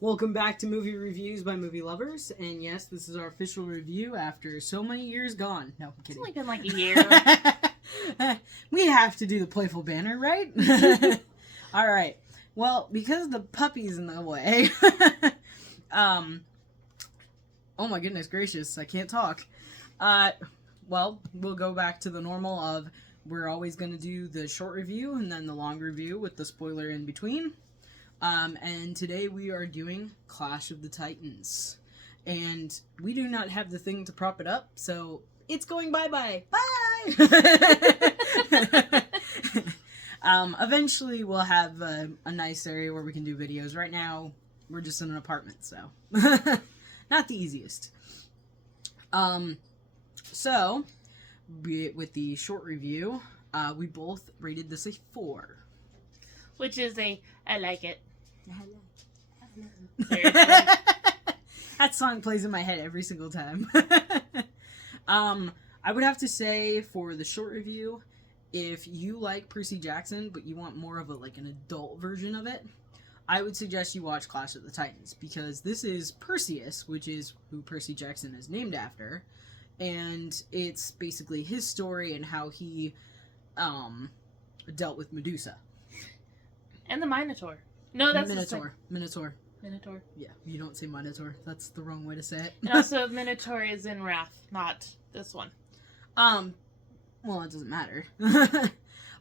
Welcome back to Movie Reviews by Movie Lovers, and yes, this is our official review after so many years gone. No, I'm It's kidding. only been like a year. We have to do the playful banner, right? Alright. Well, because the puppy's in the way, oh my goodness gracious, I can't talk. Well, we'll go back to the normal of we're always going to do the short review and then the long review with the spoiler in between. And today we are doing Clash of the Titans. And we do not have the thing to prop it up, so it's going bye-bye. Bye! Eventually we'll have a nice area where we can do videos. Right now, we're just in an apartment, so not the easiest. So, with the short review, we both rated this a 4. Which is I like it. That song plays in my head every single time. I would have to say for the short review, if you like Percy Jackson but you want more of an adult version of it, I would suggest you watch Clash of the Titans, because this is Perseus, which is who Percy Jackson is named after, and it's basically his story and how he dealt with Medusa. And the Minotaur. No, that's Minotaur. Minotaur. Yeah, you don't say Minotaur. That's the wrong way to say it. And also, Minotaur is in Wrath, not this one. Well, it doesn't matter.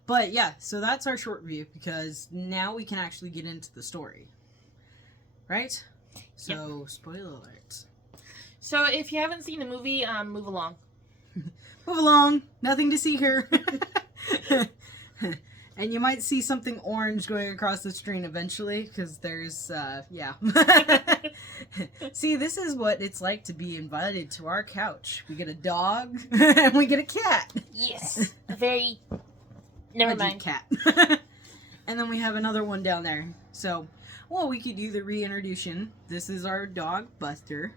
But yeah, so that's our short review, because now we can actually get into the story. Right? So, Spoiler alert. So, if you haven't seen the movie, move along. Move along. Nothing to see here. And you might see something orange going across the screen eventually, because there's, yeah. See, this is what it's like to be invited to our couch. We get a dog, and we get a cat. Yes. A very... Never mind. Cat. And then we have another one down there. So, well, we could do the reintroduction. This is our dog, Buster.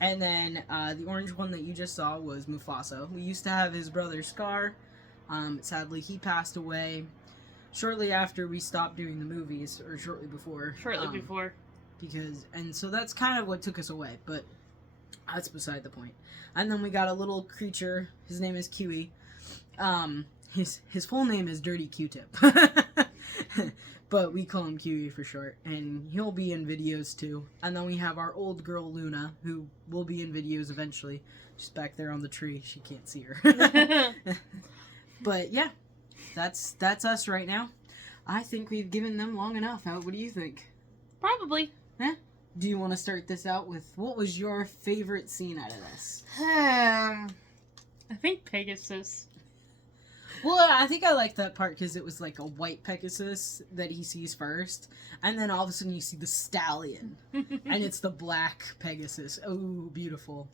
And then the orange one that you just saw was Mufasa. We used to have his brother, Scar. Sadly, he passed away shortly after we stopped doing the movies, or shortly before. And so that's kind of what took us away, but that's beside the point. And then we got a little creature. His name is Kiwi. His full name is Dirty Q-Tip. But we call him Kiwi for short, and he'll be in videos too. And then we have our old girl, Luna, who will be in videos eventually. She's back there on the tree. She can't see her. But yeah, that's us right now. I think we've given them long enough. What do you think? Probably. Do you want to start this out with, what was your favorite scene out of this? I think Pegasus. Well, I think I like that part because it was like a white Pegasus that he sees first, and then all of a sudden you see the stallion, and it's the black Pegasus. Oh, beautiful.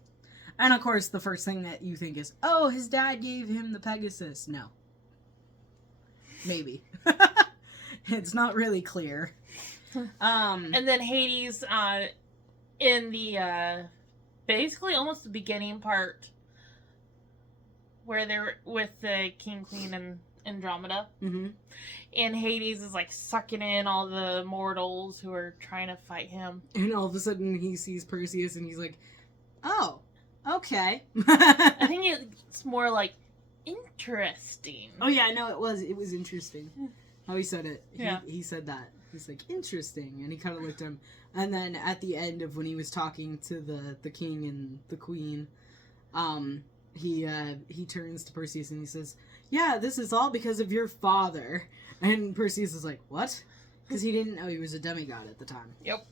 And of course, the first thing that you think is, oh, his dad gave him the Pegasus. No. Maybe. It's not really clear. And then Hades, in the, basically almost the beginning part, where they're with the King, Queen, and Andromeda. Mm-hmm. And Hades is, sucking in all the mortals who are trying to fight him. And all of a sudden he sees Perseus and he's like, oh, okay. I think it's more interesting. Oh yeah, I know it was interesting. How he said it. Yeah. He said that. He's like, interesting. And he kind of looked at him. And then at the end of when he was talking to the king and the queen, he turns to Perseus and he says, yeah, this is all because of your father. And Perseus is like, what? Because he didn't know he was a demigod at the time. Yep.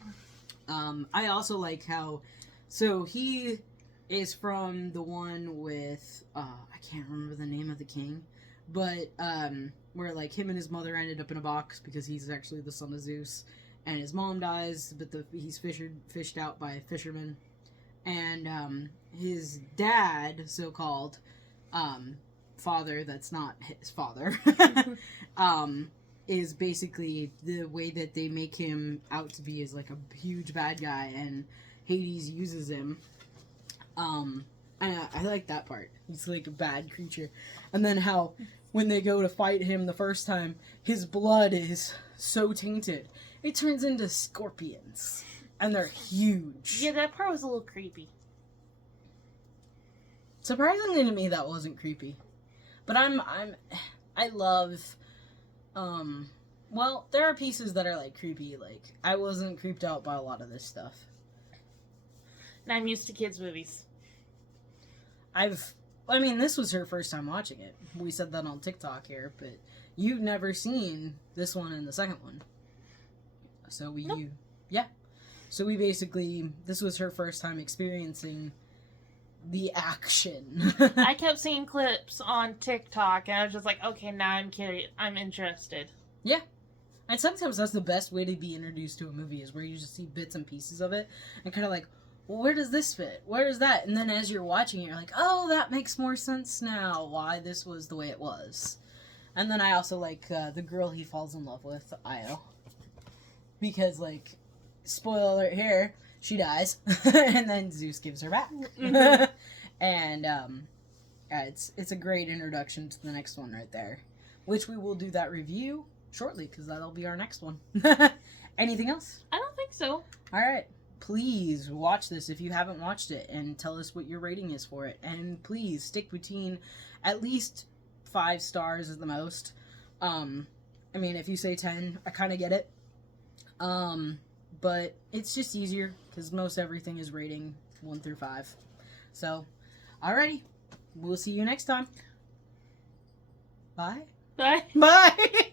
I also like how, so he is from the one with, I can't remember the name of the king, but, where, him and his mother ended up in a box because he's actually the son of Zeus, and his mom dies, but he's fished out by a fisherman, and, his dad, so-called, father, that's not his father, is basically the way that they make him out to be is, a huge bad guy, and Hades uses him. I like that part. He's a bad creature. And then how when they go to fight him the first time, his blood is so tainted. it turns into scorpions. And they're huge. Yeah, that part was a little creepy. Surprisingly to me, that wasn't creepy. But I love, well, there are pieces that are, like, creepy. Like, I wasn't creeped out by a lot of this stuff. And I'm used to kids' movies. I mean, this was her first time watching it. We said that on TikTok here, but you've never seen this one and the second one. So Nope. So we basically, this was her first time experiencing the action. I kept seeing clips on TikTok, and I was just like, okay, now I'm curious. I'm interested. And sometimes that's the best way to be introduced to a movie, is where you just see bits and pieces of it and kind of like, well, where does this fit? Where is that? And then as you're watching it, you're like, oh, that makes more sense now, why this was the way it was. And then I also like the girl he falls in love with, Io. Because, like, spoiler alert here, she dies. And then Zeus gives her back. Mhm. And it's a great introduction to the next one right there. Which we will do that review shortly, because that'll be our next one. Anything else? I don't think so. All right. Please watch this if you haven't watched it, and tell us what your rating is for it. And please stick between at least 5 stars at the most. I mean, if you say 10, I kind of get it. But it's just easier because most everything is rating 1 through 5. So, alrighty. We'll see you next time. Bye. Bye. Bye.